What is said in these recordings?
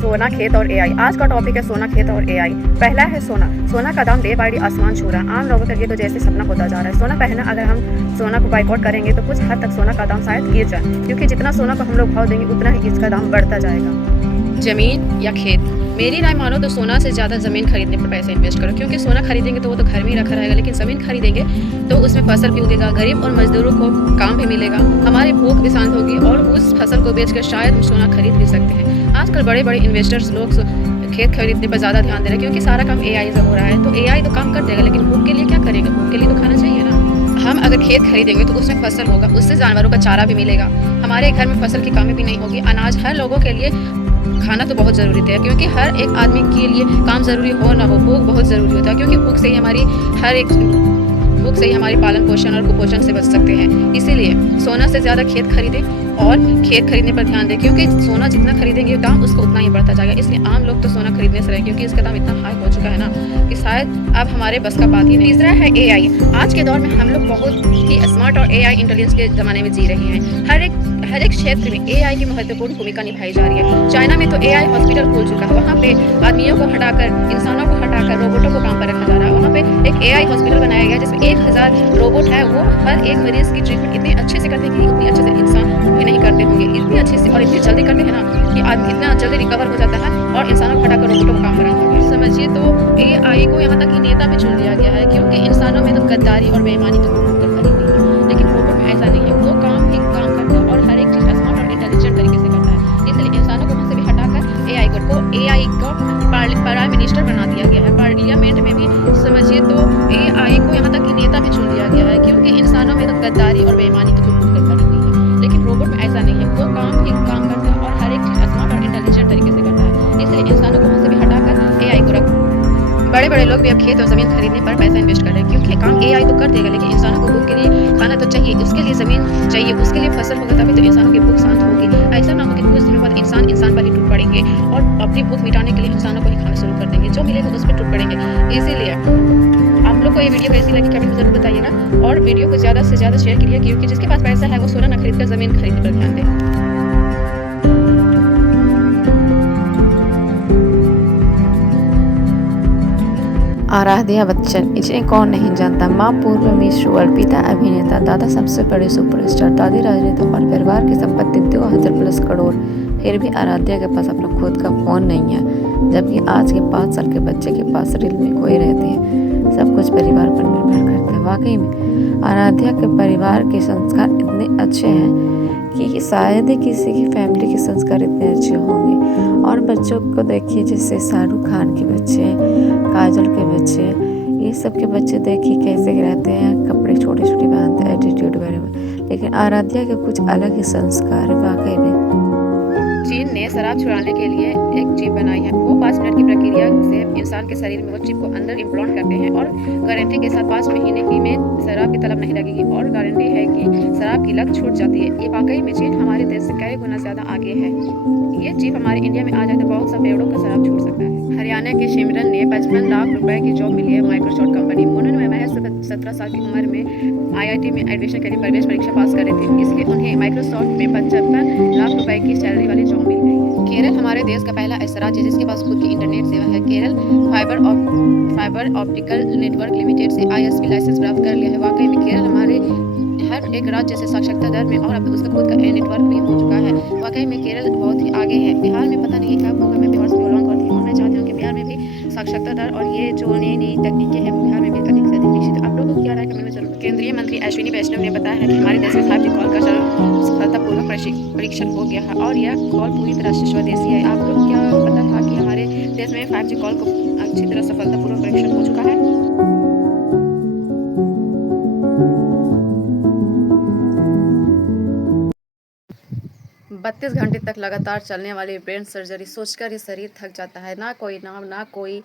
सोना, खेत और एआई। आज का टॉपिक है सोना, खेत और एआई। पहला है सोना। सोना का दाम डे बाय डे आसमान छू रहा है। आम लोगों के लिए तो जैसे सपना होता जा रहा है सोना पहनना। अगर हम सोना को बाइकआउट करेंगे तो कुछ हद तक सोना का दाम शायद गिर जाए, क्योंकि जितना सोना को हम लोग भाव देंगे उतना ही इसका दाम बढ़ता जाएगा। जमीन या खेत, मेरी राय मानो तो सोना से ज़्यादा ज़मीन खरीदने पर पैसे इन्वेस्ट करो, क्योंकि सोना खरीदेंगे तो वो तो घर में ही रखा रहेगा, लेकिन ज़मीन खरीदेंगे तो उसमें फसल भी उगेगा, गरीब और मजदूरों को काम भी मिलेगा, हमारी भूख भी शांत होगी और उस फसल को बेचकर शायद हम सोना खरीद भी सकते हैं। आजकल बड़े बड़े इन्वेस्टर्स लोग खेत खरीदने पर ज़्यादा ध्यान दे रहे हैं, क्योंकि सारा काम एआई से हो रहा है। तो एआई तो काम कर देगा, लेकिन भूख के लिए क्या करेगा? भूख के लिए तो खाना चाहिए ना। हम अगर खेत खरीदेंगे तो उसमें फसल होगा, उससे जानवरों का चारा भी मिलेगा, हमारे घर में फसल की कमी भी नहीं होगी। अनाज हर लोगों के लिए खाना तो बहुत ज़रूरी है, क्योंकि हर एक आदमी के लिए काम ज़रूरी हो ना हो, भूख बहुत ज़रूरी होता है, क्योंकि भूख से ही हमारी पालन पोषण और कुपोषण से बच सकते हैं। इसीलिए सोना से ज़्यादा खेत खरीदें और खेत खरीदने पर ध्यान दें, क्योंकि सोना जितना खरीदेंगे दाम उसको उतना ही बढ़ता जाएगा। इसलिए आम लोग तो सोना खरीदने से रहे, क्योंकि इसका दाम इतना हाई हो चुका है ना कि शायद अब हमारे बस का बात ही नहीं। तीसरा है एआई। आज के दौर में हम लोग बहुत ही स्मार्ट और एआई इंटेलिजेंस के ज़माने में जी रहे हैं। हर एक क्षेत्र में एआई की महत्वपूर्ण भूमिका निभाई जा रही है। चाइना में तो एआई हॉस्पिटल खुल चुका है, वहाँ पे आदमियों को हटाकर, इंसानों को हटाकर रोबोटों को काम पर रखा जा रहा है। वहाँ पे एक एआई हॉस्पिटल बनाया गया जिसमें 1000 रोबोट है, वो हर एक मरीज की ट्रीटमेंट इतने अच्छे से करते हैं कि उतनी अच्छे से इंसान भी नहीं करते होंगे। इतनी अच्छे से और इतनी जल्दी करते हैं ना कि आदमी इतना जल्दी रिकवर हो जाता है और इंसानों को हटाकर रोबोटों को काम पर रखा गया। समझिए तो एआई को यहाँ तक कि नेता भी चुन लिया गया है, क्योंकि इंसानों में तो गद्दारी और बेईमानी तो भरी हुई है, लेकिन रोबोट में ऐसा नहीं है। वो काम ही काम करता है और हर एक चीज़ स्मार्ट और इंटेलिजेंट तरीके से करता है। इसलिए इंसानों को वहाँ से भी हटाकर एआई को प्राइम मिनिस्टर बना दिया गया है। पार्लियामेंट में भी समझिए तो एआई को यहाँ तक कि नेता भी चुन लिया गया है, क्योंकि इंसानों में तो गद्दारी और बेईमानी तो भरी हुई है, लेकिन रोबोट में ऐसा नहीं है। वो काम ही काम करता है और हर एक चीज़ स्मार्ट और इंटेलिजेंट तरीके से करता है। इसलिए इंसानों को वहाँ से भी हटाकर एआई को रख। बड़े बड़े लोग भी अब खेत और ज़मीन खरीदने पर पैसा इन्वेस्ट कर रहे हैं, क्योंकि काम एआई तो कर देगा, लेकिन इंसानों को भूख के लिए खाना तो चाहिए, उसके लिए ज़मीन चाहिए, उसके लिए फसल होगा, तभी तो इंसानों की भूख शांत होगी। ऐसा ना हो कि कुछ दिनों बाद इंसान पर ही टूट पड़ेंगे और अपनी भूख मिटाने के लिए इंसानों को ही खाना शुरू कर देंगे, जो मिलेगा उस पर टूट पड़ेंगे। इसीलिए आप लोग को ये वीडियो कैसी लगी कमेंट में ज़रूर बताइएगा, और वीडियो को ज़्यादा से ज़्यादा शेयर करिए, क्योंकि जिसके पास पैसा है वो सोना ना खरीद कर ज़मीन खरीदने पर ध्यान दें। आराध्या बच्चन, इसे कौन नहीं जानता। माँ पूर्व मिस वर्ल्ड, पिता अभिनेता, दादा सबसे बड़े सुपरस्टार, दादी राजनेता और परिवार की संपत्ति 2000+ करोड़। फिर भी आराध्या के पास अपना खुद का फ़ोन नहीं है, जबकि आज के 5 साल के बच्चे के पास रील में खोए रहते हैं। सब कुछ परिवार पर निर्भर करता है। वाकई में आराध्या के परिवार के संस्कार इतने अच्छे हैं कि शायद ही किसी की फैमिली के संस्कार इतने अच्छे होंगे। और बच्चों को देखिए, जैसे शाहरुख खान के बच्चे, काजल के बच्चे, ये सब के बच्चे देखिए कैसे रहते हैं, कपड़े छोटे छोटे पहनते हैं, एटीट्यूड वगैरह में, लेकिन आराध्या के कुछ अलग ही संस्कार है वाकई में। चीन ने शराब छुड़ाने के लिए एक चिप बनाई है। वो 5 मिनट की प्रक्रिया से इंसान के शरीर में वो चिप को अंदर इम्प्लांट करते हैं, और गारंटी के साथ 5 महीने ही में शराब की तलब नहीं लगेगी, और गारंटी है कि शराब की लत छूट जाती है। ये वाकई में चीन हमारे देश से कई गुना ज़्यादा आगे है। ये चिप हमारे इंडिया में आ जाए तो बहुत सा पेड़ों का शराब छूट सकता है। हरियाणा के सिमरन ने 55 लाख रुपए की जॉब मिली है माइक्रोसॉफ्ट कंपनी। उन्होंने महज 17 साल की उम्र में आईआईटी में एडमिशन के लिए प्रवेश परीक्षा पास कर रही थी, इसलिए उन्हें माइक्रोसॉफ्ट में 55 लाख रुपए की सैलरी वाली जॉब मिल गई है। केरल हमारे देश का पहला ऐसा राज्य है जिसके पास खुद की इंटरनेट सेवा है। Kerala fibre optical network limited से आईएसपी लाइसेंस प्राप्त कर लिया है। वाकई में केरल हमारे हर एक राज्य से साक्षरता दर में और अब उसका खुद का नेटवर्क भी हो चुका है। वाकई में केरल बहुत ही आगे है। बिहार में पता नहीं कब होगा, मैं बिहार से बिलोंग करती हूँ और मैं चाहती हूँ कि बिहार में भी साक्षरता दर और ये जो नई नई तकनीकें हैं बिहार में भी अधिक से अधिक विकसित। आप लोगों को क्या राय कमेंट में जरूर। केंद्रीय मंत्री अश्विनी वैष्णव ने बताया है कि हमारे देश में 5G कॉल का सफलतापूर्वक परीक्षण हो गया है और यह कॉल पूरी तरह से स्वदेशी है। आप लोग क्या पता था कि हमारे देश में 5G कॉल को अच्छी तरह सफलतापूर्वक परीक्षण हो चुका है। 32 घंटे तक लगातार चलने वाली ब्रेन सर्जरी सोचकर ही शरीर थक जाता है। ना कोई नाम, ना कोई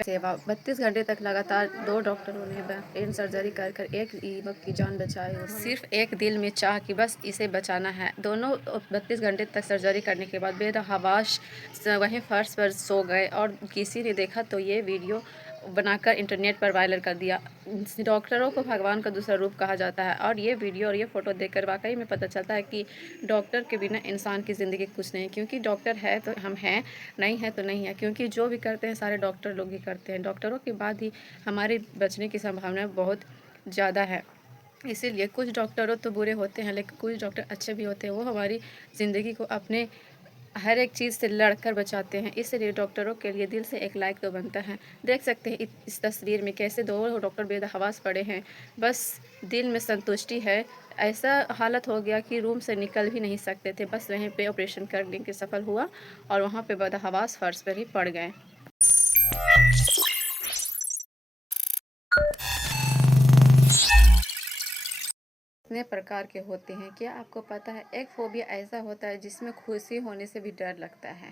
सेवा। 32 घंटे तक लगातार 2 डॉक्टरों ने ब्रेन सर्जरी कर एक युवक की जान बचाई। सिर्फ एक दिल में चाह कि बस इसे बचाना है। दोनों 32 घंटे तक सर्जरी करने के बाद बेहवाश वहीं फर्श पर सो गए, और किसी ने देखा तो ये वीडियो बनाकर इंटरनेट पर वायरल कर दिया। डॉक्टरों को भगवान का दूसरा रूप कहा जाता है और ये वीडियो और ये फ़ोटो देखकर वाक़ई में पता चलता है कि डॉक्टर के बिना इंसान की ज़िंदगी कुछ नहीं, क्योंकि डॉक्टर है तो हम हैं, नहीं है तो नहीं है, क्योंकि जो भी करते हैं सारे डॉक्टर लोग ही करते हैं। डॉक्टरों के बाद ही हमारे बचने की संभावना बहुत ज़्यादा है। इसीलिए कुछ डॉक्टरों तो बुरे होते हैं, लेकिन कुछ डॉक्टर अच्छे भी होते हैं। वो हमारी ज़िंदगी को अपने हर एक चीज़ से लड़कर बचाते हैं। इसलिए डॉक्टरों के लिए दिल से एक लाइक तो बनता है। देख सकते हैं इस तस्वीर में कैसे दो डॉक्टर बेहवास पड़े हैं। बस दिल में संतुष्टि है। ऐसा हालत हो गया कि रूम से निकल भी नहीं सकते थे। बस वहीं पे ऑपरेशन करने के सफल हुआ और वहाँ पे बेहवास फर्श पर ही पड़ गए। कितने प्रकार के होते हैं, क्या आपको पता है? एक फोबिया ऐसा होता है जिसमें खुशी होने से भी डर लगता है।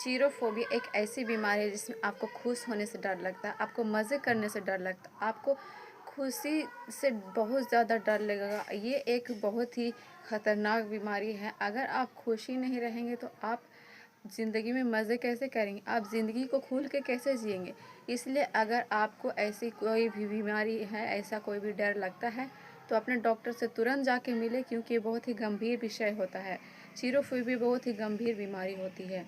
चीरोफोबिया एक ऐसी बीमारी है जिसमें आपको खुश होने से डर लगता है, आपको मज़े करने से डर लगता है, आपको खुशी से बहुत ज़्यादा डर लगेगा। ये एक बहुत ही ख़तरनाक बीमारी है। अगर आप खुशी नहीं रहेंगे तो आप ज़िंदगी में मज़े कैसे करेंगे? आप ज़िंदगी को खुल के कैसे जिएंगे? इसलिए अगर आपको ऐसी कोई भी बीमारी है, ऐसा कोई भी डर लगता है, तो अपने डॉक्टर से तुरंत जाके मिले, क्योंकि ये बहुत ही गंभीर विषय होता है। चीरोफोबिया बहुत ही गंभीर बीमारी होती है।